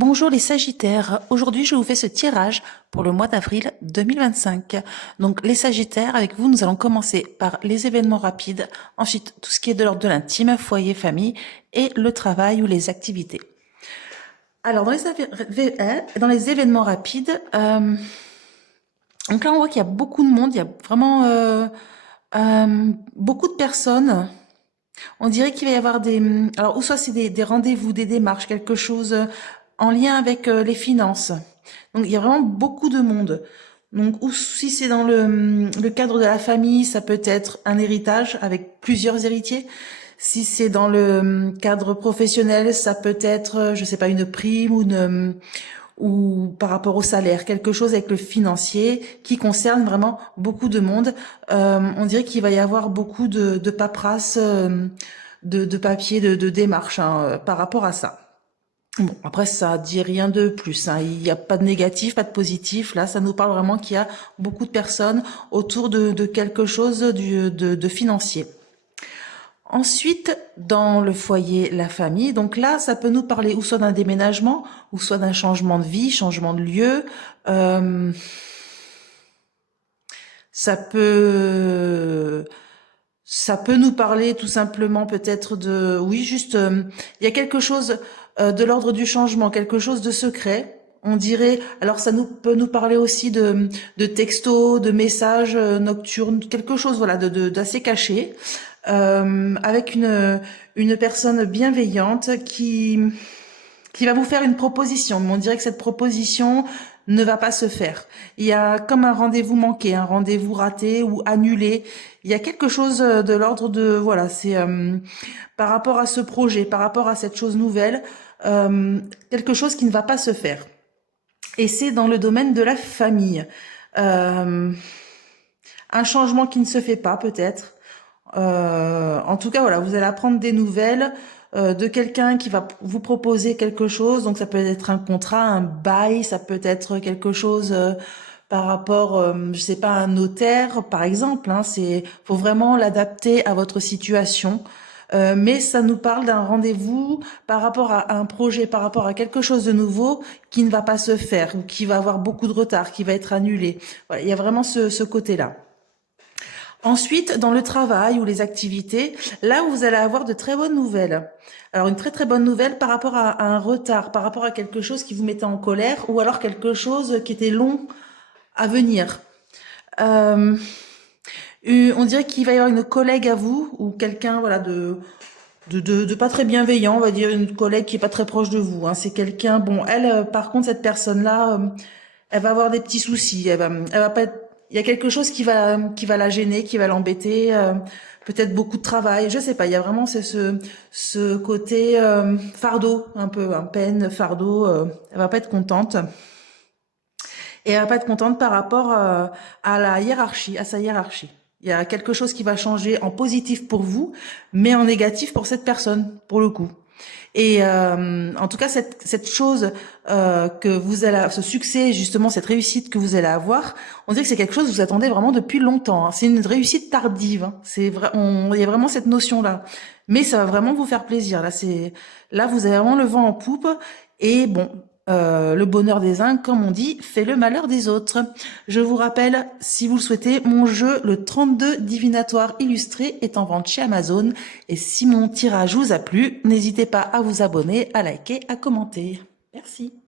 Bonjour les Sagittaires, aujourd'hui je vous fais ce tirage pour le mois d'avril 2025. Donc les Sagittaires, avec vous nous allons commencer par les événements rapides, ensuite tout ce qui est de l'ordre de l'intime, foyer, famille et le travail ou les activités. Alors dans les événements rapides, donc là on voit qu'il y a beaucoup de monde, il y a vraiment beaucoup de personnes. On dirait qu'il va y avoir alors ou soit c'est des rendez-vous, des démarches, quelque chose en lien avec les finances. Donc il y a vraiment beaucoup de monde. Donc ou si c'est dans le cadre de la famille, ça peut être un héritage avec plusieurs héritiers. Si c'est dans le cadre professionnel, ça peut être, je sais pas, une prime ou par rapport au salaire, quelque chose avec le financier qui concerne vraiment beaucoup de monde. On dirait qu'il va y avoir beaucoup de paperasse, de papier, de démarches par rapport à ça. Bon, après, ça dit rien de plus, hein. Il n'y a pas de négatif, pas de positif. Là, ça nous parle vraiment qu'il y a beaucoup de personnes autour de quelque chose de financier. Ensuite, dans le foyer, la famille, donc là, ça peut nous parler ou soit d'un déménagement, ou soit d'un changement de vie, changement de lieu. Ça peut nous parler tout simplement peut-être oui, juste, il y a quelque chose de l'ordre du changement, quelque chose de secret. On dirait, alors ça peut nous parler aussi de textos, de messages nocturnes, quelque chose, voilà, d'assez caché. Avec une personne bienveillante qui va vous faire une proposition. Mais on dirait que cette proposition ne va pas se faire. Il y a comme un rendez-vous manqué, un rendez-vous raté ou annulé. Il y a quelque chose de l'ordre de, voilà, c'est par rapport à ce projet, par rapport à cette chose nouvelle, quelque chose qui ne va pas se faire. Et c'est dans le domaine de la famille. Un changement qui ne se fait pas, peut-être. En tout cas, voilà, vous allez apprendre des nouvelles de quelqu'un qui va vous proposer quelque chose. Donc, ça peut être un contrat, un bail, ça peut être quelque chose par rapport, je sais pas, à un notaire, par exemple. Hein, faut vraiment l'adapter à votre situation. Mais ça nous parle d'un rendez-vous par rapport à un projet, par rapport à quelque chose de nouveau qui ne va pas se faire, ou qui va avoir beaucoup de retard, qui va être annulé. Voilà, il y a vraiment ce côté-là. Ensuite, dans le travail ou les activités, là où vous allez avoir de très bonnes nouvelles. Alors, une très très bonne nouvelle par rapport à un retard, par rapport à quelque chose qui vous mettait en colère, ou alors quelque chose qui était long à venir. On dirait qu'il va y avoir une collègue à vous, ou quelqu'un, voilà, de pas très bienveillant, on va dire une collègue qui est pas très proche de vous. Hein. C'est quelqu'un, bon, elle, par contre, cette personne-là, elle va avoir des petits soucis. Elle va pas être. Il y a quelque chose qui va la gêner, qui va l'embêter. Peut-être beaucoup de travail, je sais pas. Il y a vraiment ce côté fardeau, un peu, peine, fardeau. Elle va pas être contente. Et elle va pas être contente par rapport à la hiérarchie, à sa hiérarchie. Il y a quelque chose qui va changer en positif pour vous, mais en négatif pour cette personne, pour le coup. Et en tout cas, cette chose que vous allez, ce succès, justement, cette réussite que vous allez avoir, on dirait que c'est quelque chose que vous attendez vraiment depuis longtemps. Hein. C'est une réussite tardive. Hein. C'est vrai, il y a vraiment cette notion-là. Mais ça va vraiment vous faire plaisir. Là, vous avez vraiment le vent en poupe. Et bon, le bonheur des uns, comme on dit, fait le malheur des autres. Je vous rappelle, si vous le souhaitez, mon jeu, le 32 divinatoire illustré, est en vente chez Amazon. Et si mon tirage vous a plu, n'hésitez pas à vous abonner, à liker, à commenter. Merci.